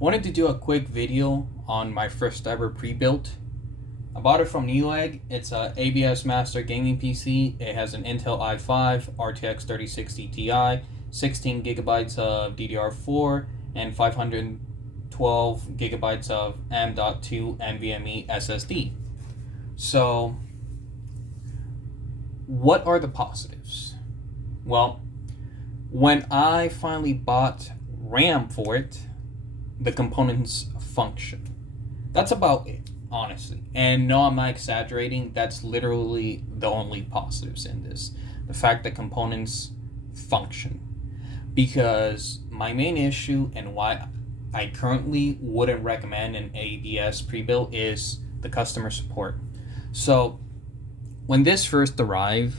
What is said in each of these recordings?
Wanted to do a quick video on my first ever pre-built. I bought it from Newegg. It's a ABS Master gaming PC. It has an Intel i5 RTX 3060 Ti, 16 gigabytes of DDR4, and 512 gigabytes of M.2 NVMe SSD. So, what are the positives? Well, when I finally bought RAM for it, the components function. That's about it, honestly. And no, I'm not exaggerating. That's literally the only positives in this. The fact that components function. Because my main issue and why I currently wouldn't recommend an ABS pre-built is the customer support. So when this first arrived,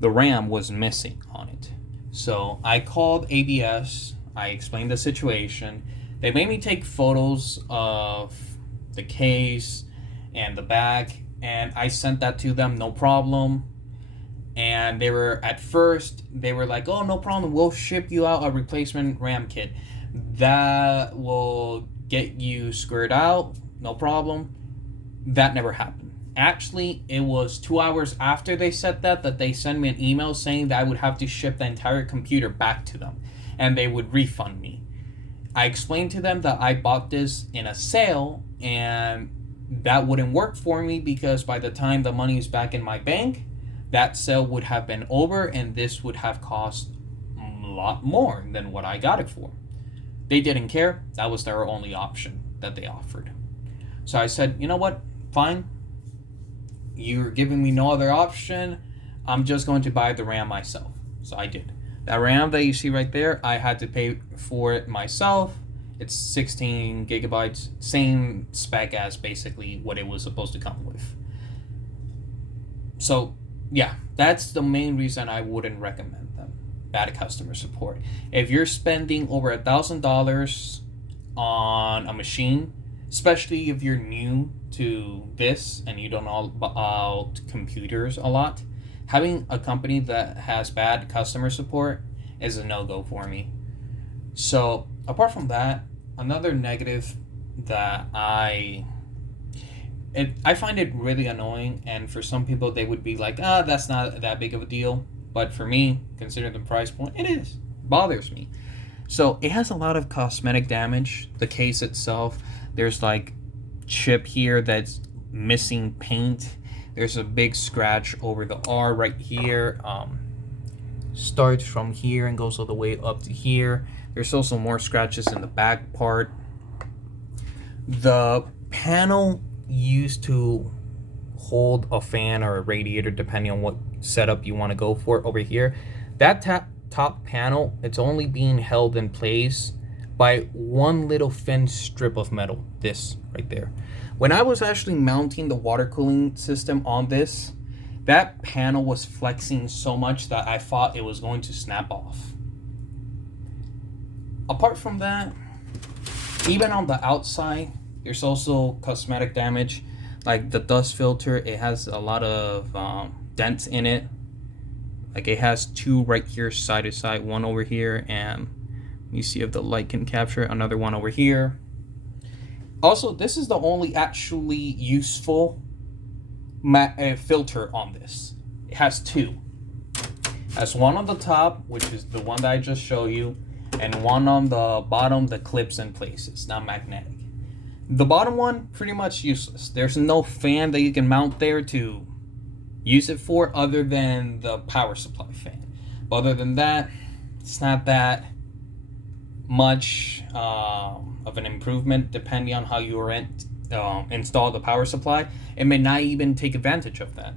the RAM was missing on it. So I called ABS. I explained the situation. They made me take photos of the case and the back, and I sent that to them, no problem. And they were, at first, they were like, oh, no problem, we'll ship you out a replacement RAM kit. That will get you squared out, no problem. That never happened. Actually, it was 2 hours after they said that they sent me an email saying that I would have to ship the entire computer back to them, and they would refund me. I explained to them that I bought this in a sale and that wouldn't work for me because by the time the money is back in my bank, that sale would have been over and this would have cost a lot more than what I got it for. They didn't care. That was their only option that they offered. So I said, you know what? Fine. You're giving me no other option. I'm just going to buy the RAM myself. So I did. That RAM that you see right there, I had to pay for it myself. It's 16 gigabytes, same spec as basically what it was supposed to come with. So, yeah, that's the main reason I wouldn't recommend them. Bad customer support. If you're spending over $1,000 on a machine, especially if you're new to this and you don't know about computers a lot, having a company that has bad customer support is a no-go for me. So, apart from that, another negative that I find it really annoying, and for some people they would be like, that's not that big of a deal. But for me, considering the price point, it is. It bothers me. So, it has a lot of cosmetic damage. The case itself, there's like chip here that's missing paint. There's a big scratch over the R right here. Starts from here and goes all the way up to here. There's also more scratches in the back part. The panel used to hold a fan or a radiator, depending on what setup you want to go for over here. That top panel, it's only being held in place by one little thin strip of metal. This right there. When I was actually mounting the water cooling system on this, that panel was flexing so much that I thought it was going to snap off. Apart from that, even on the outside, there's also cosmetic damage. Like the dust filter, it has a lot of dents in it. Like it has two right here side to side, one over here, and you see if the light can capture another one over here. Also, this is the only actually useful filter on this. It has two. It has one on the top, which is the one that I just showed you, and one on the bottom that clips in place. It's not magnetic. The bottom one, pretty much useless. There's no fan that you can mount there to use it for other than the power supply fan. But other than that, it's not that much of an improvement depending on how you install the power supply. It may not even take advantage of that.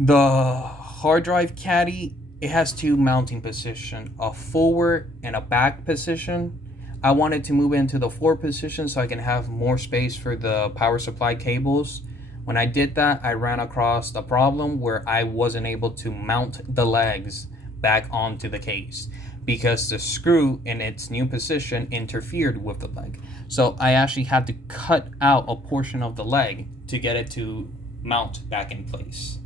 The hard drive caddy, it has two mounting positions, a forward and a back position. I wanted to move into the forward position so I can have more space for the power supply cables. When I did that, I ran across a problem where I wasn't able to mount the legs back onto the case because the screw in its new position interfered with the leg. So I actually had to cut out a portion of the leg to get it to mount back in place.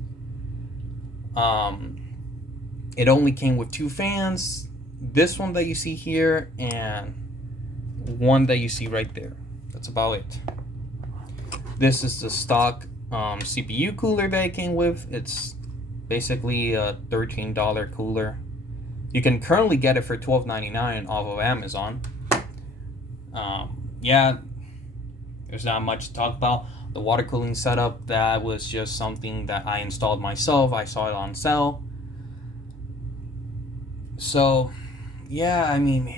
It only came with two fans, this one that you see here and one that you see right there. That's about it. This is the stock CPU cooler that it came with. It's basically a $13 cooler. You can currently get it for $12.99 off of Amazon. Yeah, there's not much to talk about. The water cooling setup, that was just something that I installed myself. I saw it on sale. So, yeah, I mean,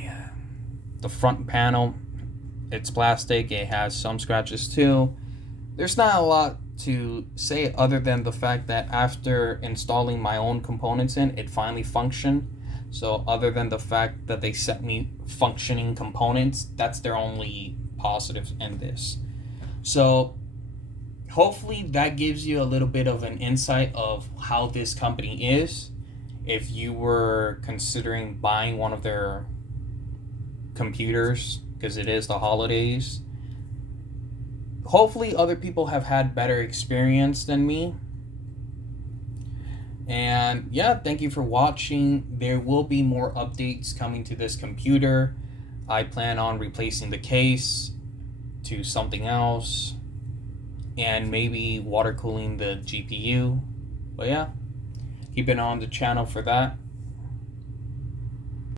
the front panel, it's plastic. It has some scratches too. There's not a lot to say other than the fact that after installing my own components in, it finally functioned. So other than the fact that they sent me functioning components, that's their only positives in this. So hopefully that gives you a little bit of an insight of how this company is. If you were considering buying one of their computers, because it is the holidays, hopefully other people have had better experience than me. And yeah, thank you for watching. There will be more updates coming to this computer. I plan on replacing the case to something else and maybe water cooling the GPU. But yeah, keep an eye on the channel for that.